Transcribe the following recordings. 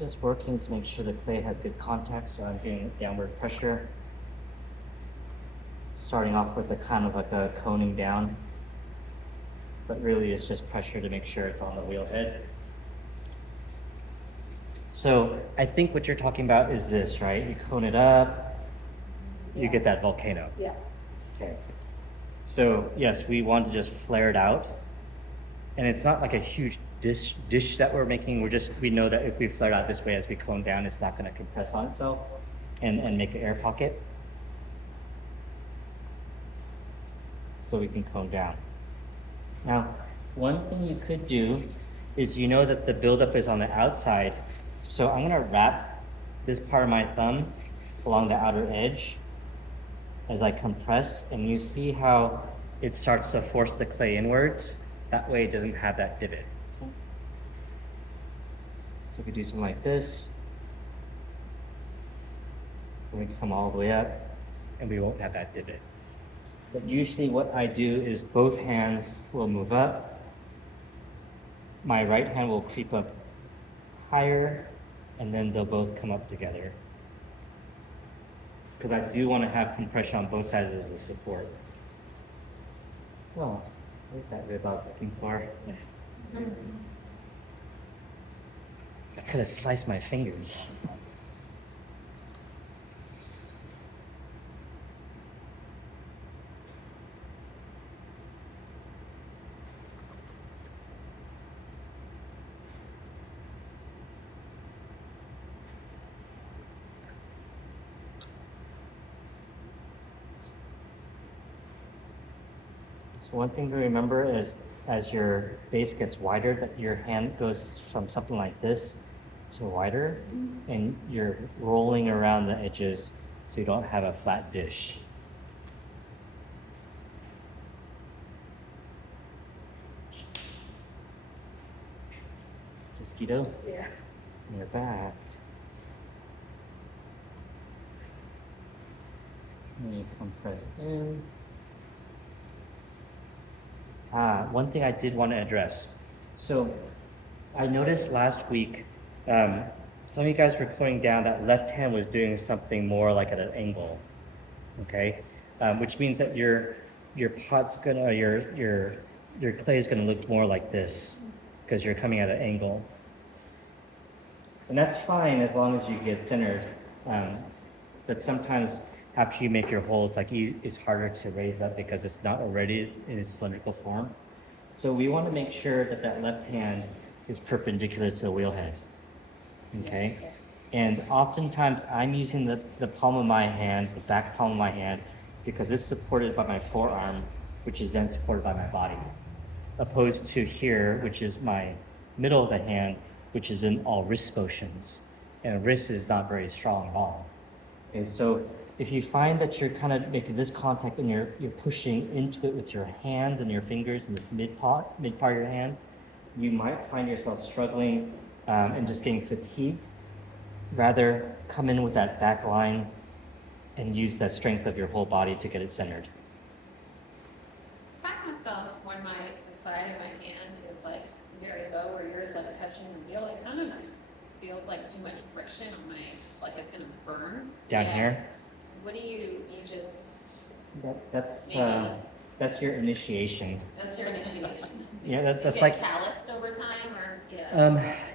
Just working to make sure the clay has good contact, so I'm getting downward pressure. Starting off with a kind of like a coning down, but really it's just pressure to make sure it's on the wheel head. So I think what you're talking about is this, right? You cone it up, you get that volcano. Yeah. Okay. So yes, we want to just flare it out. And it's not like a huge dish that we're making. We know that if we flare it out this way as we cone down, it's not going to compress on itself and make an air pocket. So we can cone down. Now, one thing you could do is you know that the buildup is on the outside. So I'm going to wrap this part of my thumb along the outer edge as I compress, and you see how it starts to force the clay inwards. That way it doesn't have that divot. So we could do something like this. And we can come all the way up, and we won't have that divot. But usually what I do is both hands will move up. My right hand will creep up higher, and then they'll both come up together. Because I do want to have compression on both sides as a support. Well, where's that rib I was looking for? I could have sliced my fingers. So one thing to remember is as your base gets wider, that your hand goes from something like this to wider, and you're rolling around the edges so you don't have a flat dish. Mosquito? Yeah. And you're back. And you compress in. One thing I did want to address. So I noticed last week, some of you guys were pointing down that left hand was doing something more like at an angle, okay? Which means that your pot's gonna, your clay is gonna look more like this because you're coming at an angle. And that's fine as long as you get centered. But sometimes after you make your hole, it's harder to raise up because it's not already in its cylindrical form. So we want to make sure that that left hand is perpendicular to the wheel head. Okay? And oftentimes I'm using the palm of my hand, the back palm of my hand, because it's supported by my forearm, which is then supported by my body. Opposed to here, which is my middle of the hand, which is in all wrist motions. And wrist is not very strong at all. Okay, so if you find that you're kind of making this contact and you're pushing into it with your hands and your fingers in this mid part of your hand, you might find yourself struggling and just getting fatigued. Rather, come in with that back line and use that strength of your whole body to get it centered. I find myself when the side of my hand is like very low or yours like touching the wheel, it kind of feels like too much friction on like it's gonna burn. Down here? What do you just... That's your initiation. That's your initiation. Yeah, that's you like calloused over time, or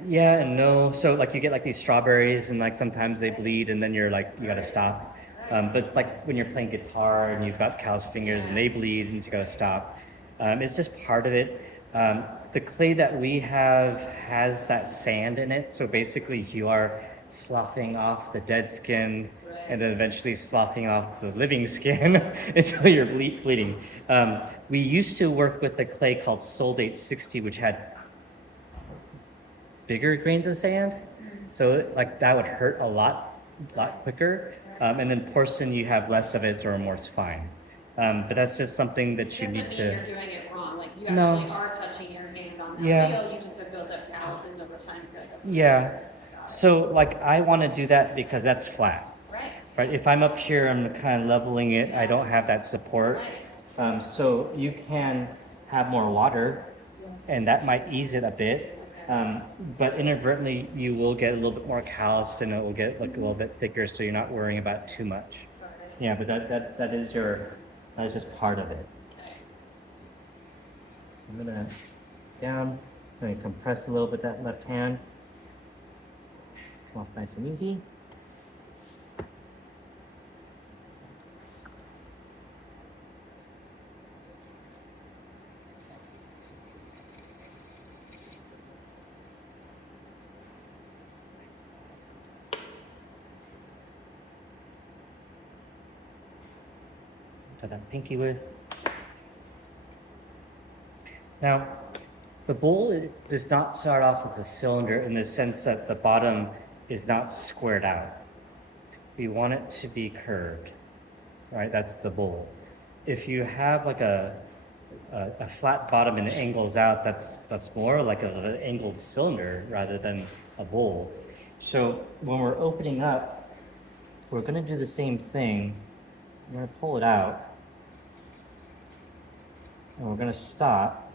yeah and no. So like you get like these strawberries and like sometimes they bleed and then you're like you gotta stop. But it's like when you're playing guitar and you've got calloused fingers and they bleed and you gotta stop. It's just part of it. The clay that we have has that sand in it, so basically you are sloughing off the dead skin and then eventually sloughing off the living skin until you're bleeding. We used to work with a clay called Soldate 60, which had bigger grains of sand, so like that would hurt a lot quicker. And then porcelain, you have less of it, or more it's fine. But that's just something that you need to... You're doing it wrong. Like you actually are touching your hand on that wheel. You just have built up calluses over time, so it doesn't... Yeah. So like I want to do that because that's flat. Right. If I'm up here, I'm kind of leveling it. I don't have that support. So you can have more water, and that might ease it a bit. But inadvertently, you will get a little bit more calloused and it will get like a little bit thicker, so you're not worrying about it too much. Got it. Yeah, but that is just part of it. Okay. I'm gonna down, I'm gonna compress a little bit that left hand. Come off nice and easy. Got that pinky width. Now, the bowl does not start off as a cylinder in the sense that the bottom is not squared out. We want it to be curved, right? That's the bowl. If you have like a flat bottom and it angles out, that's more like an angled cylinder rather than a bowl. So when we're opening up, we're going to do the same thing. I'm going to pull it out, and we're going to stop.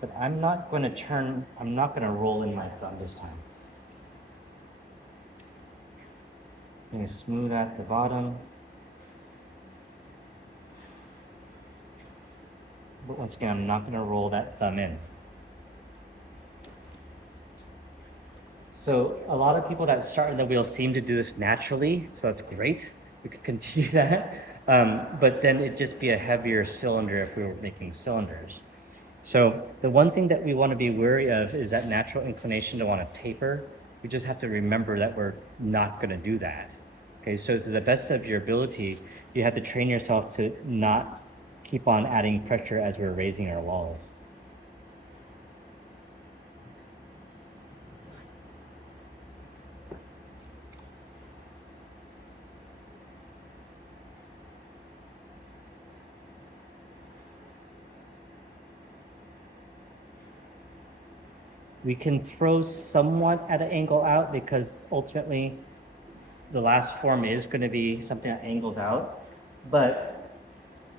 But I'm not going to roll in my thumb this time. I'm going to smooth out the bottom. But once again, I'm not going to roll that thumb in. So a lot of people that start in the wheel seem to do this naturally, so that's great. We could continue that. But then it'd just be a heavier cylinder if we were making cylinders. So the one thing that we want to be wary of is that natural inclination to want to taper. We just have to remember that we're not going to do that. Okay, so to the best of your ability, you have to train yourself to not keep on adding pressure as we're raising our walls. We can throw somewhat at an angle out because ultimately the last form is going to be something that angles out. But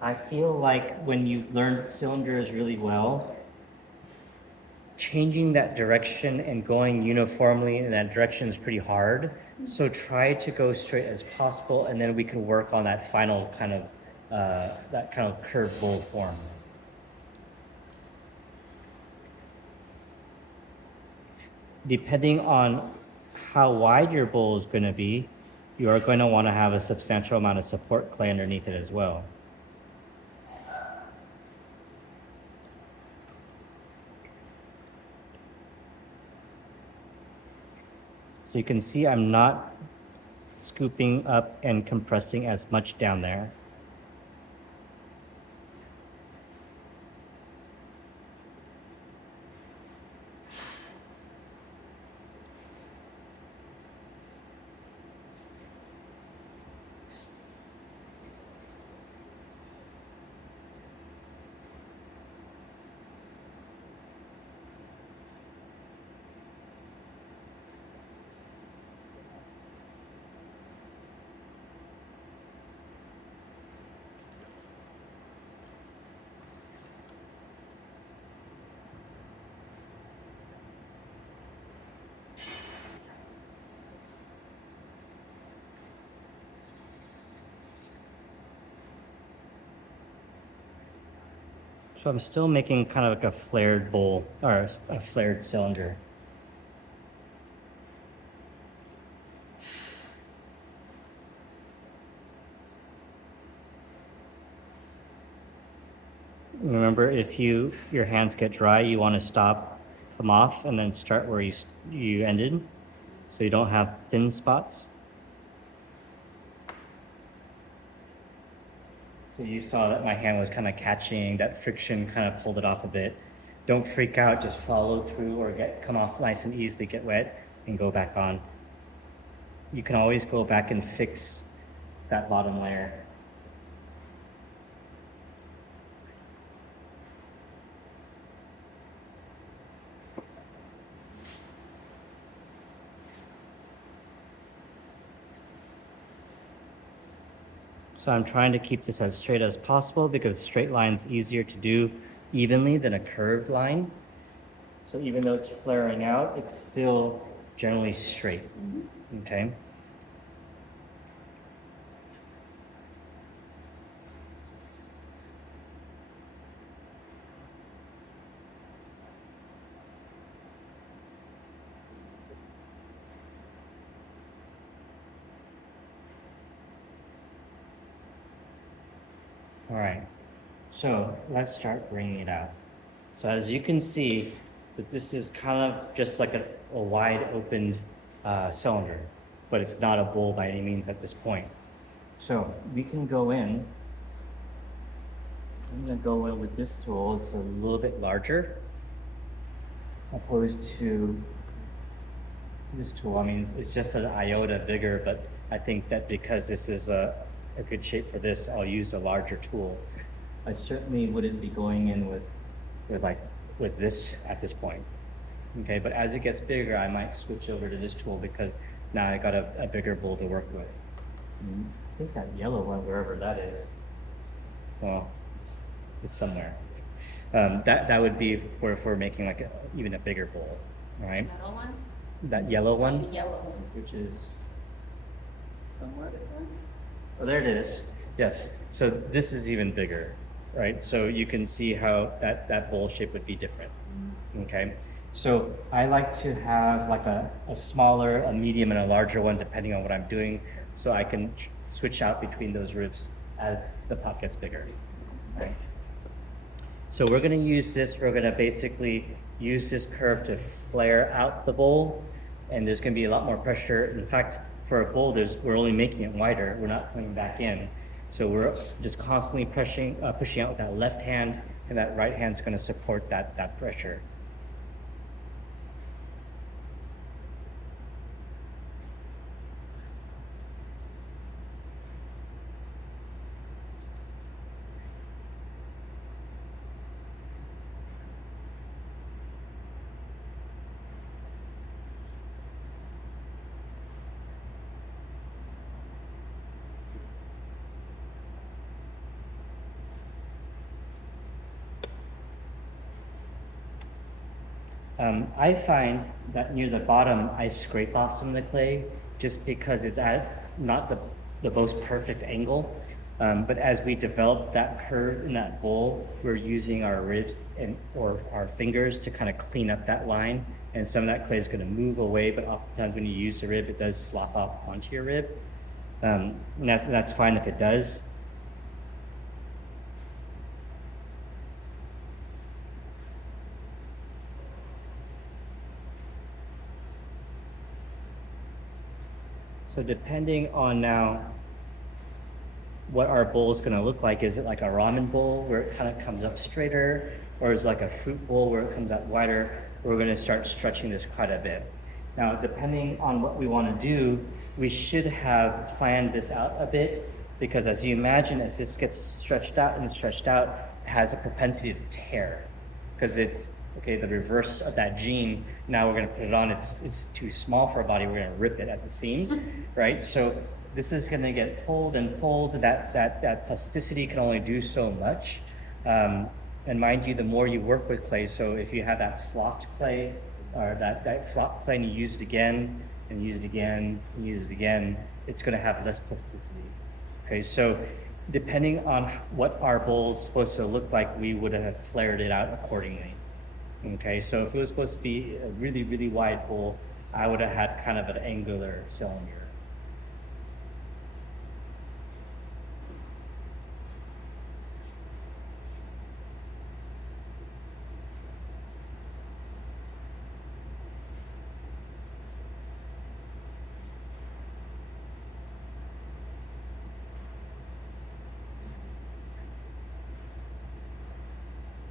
I feel like when you've learned cylinders really well, changing that direction and going uniformly in that direction is pretty hard. So try to go straight as possible, and then we can work on that final kind of that kind of curved bowl form. Depending on how wide your bowl is going to be, you are going to want to have a substantial amount of support clay underneath it as well. So you can see I'm not scooping up and compressing as much down there. So I'm still making kind of like a flared bowl, or a flared cylinder. Remember, if your hands get dry, you want to stop, come off, and then start where you ended, so you don't have thin spots. So you saw that my hand was kind of catching, that friction kind of pulled it off a bit. Don't freak out, just follow through or come off nice and easily, get wet, and go back on. You can always go back and fix that bottom layer. So I'm trying to keep this as straight as possible because a straight line is easier to do evenly than a curved line. So even though it's flaring out, it's still generally straight, okay? All right, so let's start bringing it out. So as you can see, that this is kind of just like a wide opened cylinder, but it's not a bowl by any means at this point. So we can go in. I'm gonna go in with this tool. It's a little bit larger opposed to this tool. I mean, it's just an iota bigger, but I think that because this is a good shape for this, I'll use a larger tool. I certainly wouldn't be going in with this at this point. Okay, but as it gets bigger, I might switch over to this tool because now I got a bigger bowl to work with. I think that yellow one, wherever that is, well, it's somewhere. That would be for if we're making like even a bigger bowl, all right? Metal one? That yellow one, The yellow one. which is somewhere. This one? Oh, there it is. Yes. So this is even bigger, right? So you can see how that bowl shape would be different. Okay. So I like to have like a smaller, a medium, and a larger one depending on what I'm doing, so I can switch out between those ribs as the pot gets bigger. Right. So we're going to use this. We're going to basically use this curve to flare out the bowl, and there's going to be a lot more pressure. In fact, for a bowl, we're only making it wider. We're not coming back in. So we're just constantly pushing out with that left hand, and that right hand's going to support that pressure. I find that near the bottom, I scrape off some of the clay just because it's at not the most perfect angle. But as we develop that curve in that bowl, we're using our ribs or our fingers to kind of clean up that line. And some of that clay is going to move away, but oftentimes when you use the rib, it does slough off onto your rib. And that's fine if it does. So depending on now what our bowl is going to look like, is it like a ramen bowl where it kind of comes up straighter, or is it like a fruit bowl where it comes up wider? We're going to start stretching this quite a bit. Now, depending on what we want to do, we should have planned this out a bit, because as you imagine, as this gets stretched out, it has a propensity to tear, because it's the reverse of that gene. Now we're going to put it on. It's too small for our body. We're going to rip it at the seams, right? So this is going to get pulled and pulled. That plasticity can only do so much. And mind you, the more you work with clay, so if you have that sloughed clay or that flopped clay and you use it again and use it again and use it again, it's going to have less plasticity. Okay, so depending on what our bowl is supposed to look like, we would have flared it out accordingly. Okay, so if it was supposed to be a really, really wide bowl, I would have had kind of an angular cylinder.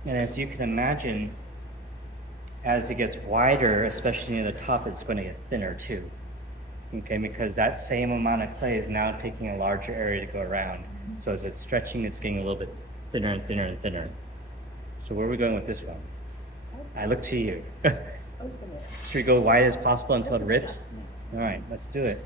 And as you can imagine, as it gets wider, especially near the top, it's going to get thinner too. Okay, because that same amount of clay is now taking a larger area to go around. So as it's stretching, it's getting a little bit thinner and thinner and thinner. So where are we going with this one? I look to you. Should we go wide as possible until it rips? All right, let's do it.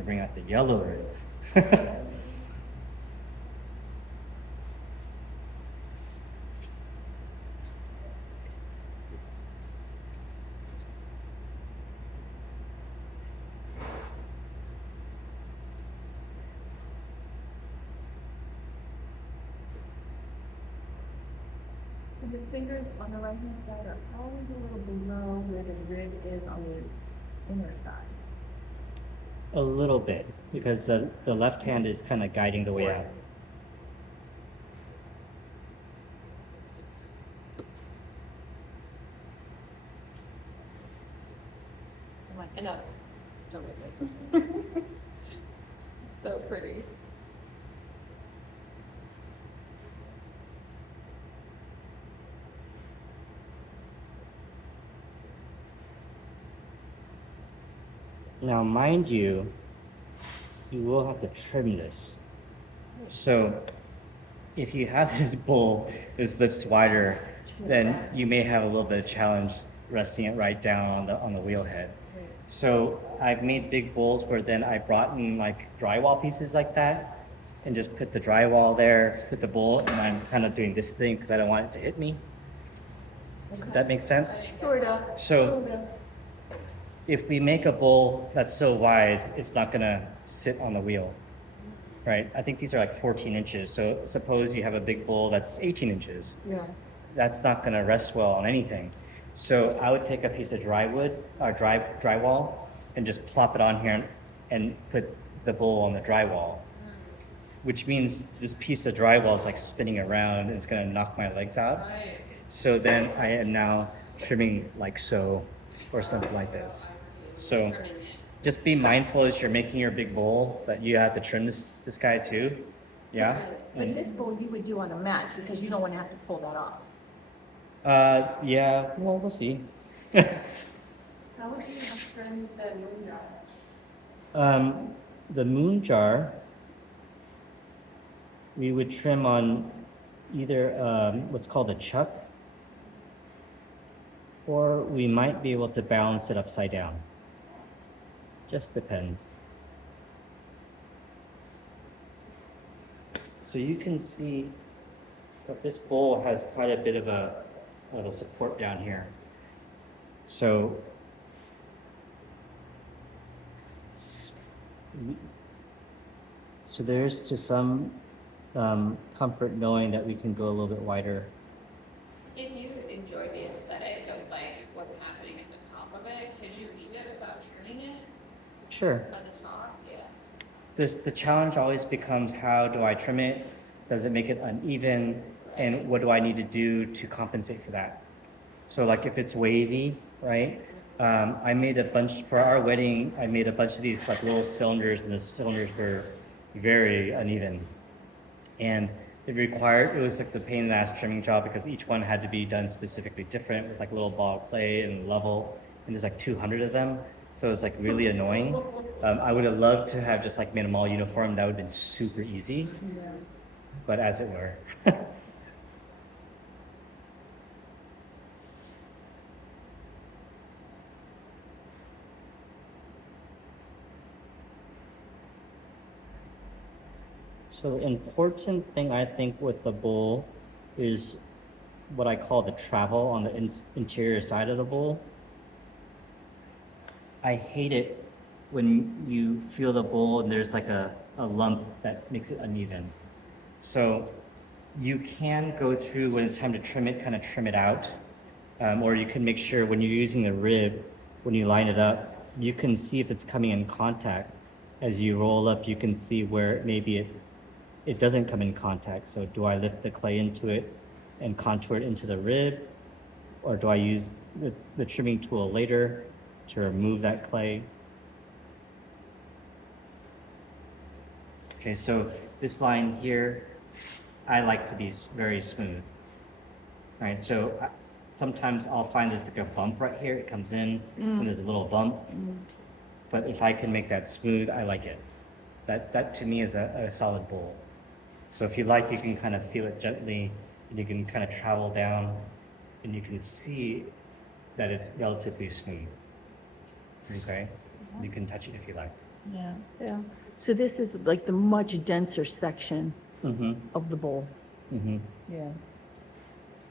to bring out the yellow rib. And your fingers on the right-hand side are always a little below where the rib is on the inner side. A little bit, because the left hand is kind of guiding the way out. Enough. So pretty. Now, mind you, you will have to trim this. So, if you have this bowl that's lips wider, then you may have a little bit of challenge resting it right down on the wheel head. So I've made big bowls where then I brought in like drywall pieces like that and just put the drywall there, put the bowl, and I'm kind of doing this thing because I don't want it to hit me. Okay. That makes sense? Sorta. So if we make a bowl that's so wide, it's not gonna sit on the wheel, right? I think these are like 14 inches. So suppose you have a big bowl that's 18 inches. Yeah. That's not gonna rest well on anything. So I would take a piece of drywall and just plop it on here and put the bowl on the drywall, which means this piece of drywall is like spinning around and it's gonna knock my legs out. Right. So then I am now trimming like so or something like this. So just be mindful as you're making your big bowl that you have to trim this guy too. Yeah. But this bowl you would do on a mat because you don't want to have to pull that off. Yeah, well, we'll see. How would you have trimmed the moon jar? The moon jar, we would trim on either what's called a chuck, or we might be able to balance it upside down. Just depends. So you can see that this bowl has quite a bit of a support down here. So there's just some comfort knowing that we can go a little bit wider. If you enjoy the aesthetic of like what's happening at the top of it, could you leave it without trimming it Sure. at the top? Yeah. The challenge always becomes, how do I trim it? Does it make it uneven? And what do I need to do to compensate for that? So like if it's wavy, right? I made a bunch, for our wedding, I made a bunch of these like little cylinders, and the cylinders were very uneven. And it was like the pain in the ass trimming job because each one had to be done specifically different with like little ball of clay and level, and there's like 200 of them. So it was like really annoying. I would have loved to have just like made them all uniform. That would have been super easy, but as it were. So the important thing I think with the bowl is what I call the travel on the interior side of the bowl. I hate it when you feel the bowl and there's like a lump that makes it uneven. So you can go through when it's time to trim it, kind of trim it out. Or you can make sure when you're using the rib, when you line it up, you can see if it's coming in contact. As you roll up, you can see where maybe it doesn't come in contact. So do I lift the clay into it and contour it into the rib? Or do I use the trimming tool later to remove that clay? Okay, so this line here, I like to be very smooth. Right, so sometimes I'll find there's like a bump right here. It comes in and there's a little bump. But if I can make that smooth, I like it. That to me is a solid bowl. So if you like, you can kind of feel it gently, and you can kind of travel down, and you can see that it's relatively smooth. Okay? You can touch it if you like. Yeah. Yeah. So this is like the much denser section Mm-hmm. of the bowl. Mm-hmm. Yeah.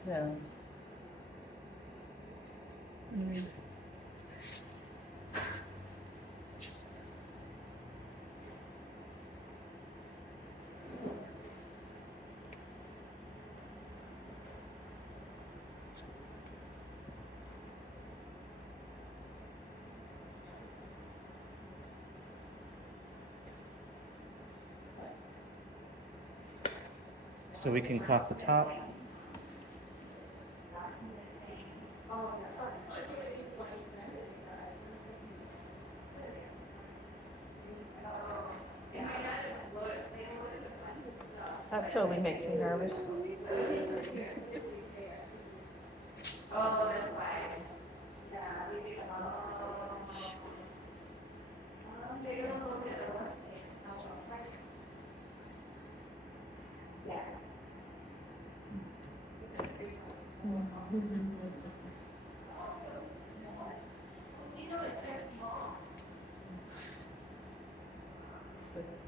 Yeah. Mm. So we can cut off the top. That totally makes me nervous.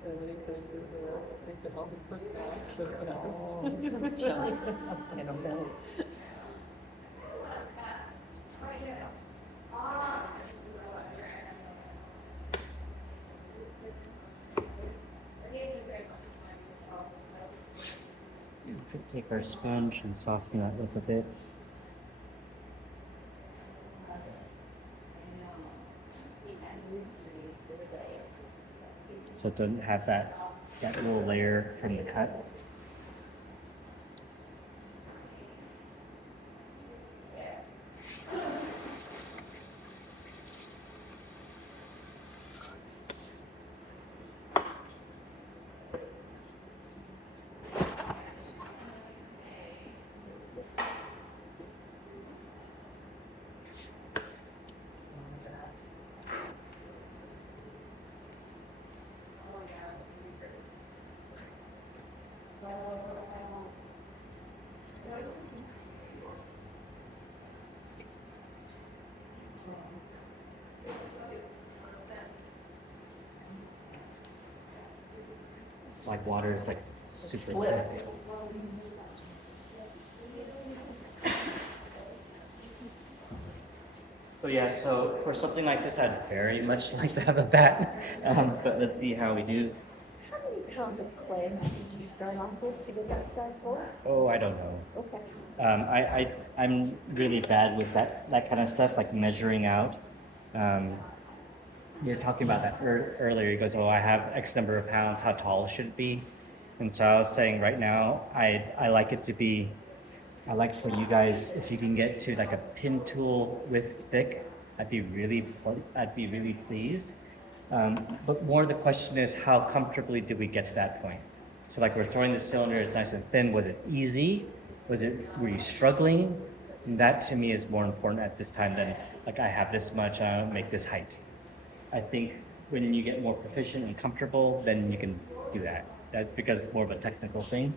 So many places where they could all be for snacks and chili. I don't know. We could take our sponge and soften that up a bit. So it doesn't have that little layer from the cut. It's like water, it's like super Slip. thick. So yeah, so for something like this, I'd very much like to have a bat, but let's see how we do. How many pounds of clay did you start off with to get that size bowl? Oh, I don't know. Okay. I'm really bad with that kind of stuff, like measuring out. We were talking about that earlier. He goes, "Oh, I have X number of pounds. How tall should it be?" And so I was saying, right now, I like it to be. I like for you guys, if you can get to like a pin tool width thick, I'd be really pleased. But more the question is, how comfortably did we get to that point? So like we're throwing the cylinder, it's nice and thin. Was it easy? Were you struggling? And that to me is more important at this time than like I have this much, make this height. I think when you get more proficient and comfortable, then you can do that. That's because it's more of a technical thing.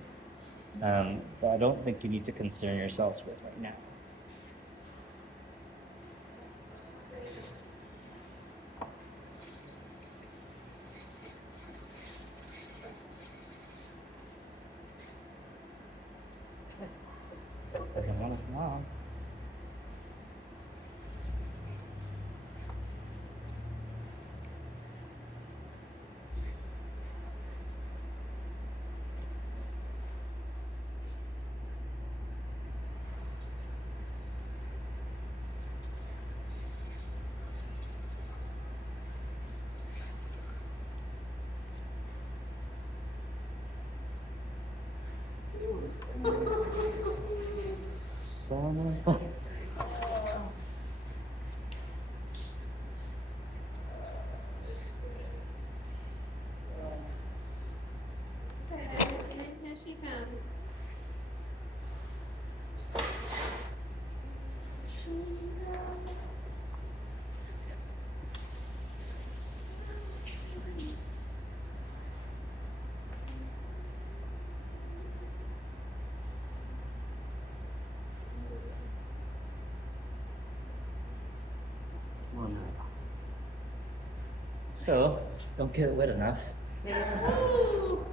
But I don't think you need to concern yourselves with right now. Doesn't want to come on. Son of Here she comes. So don't get wet enough. Woo!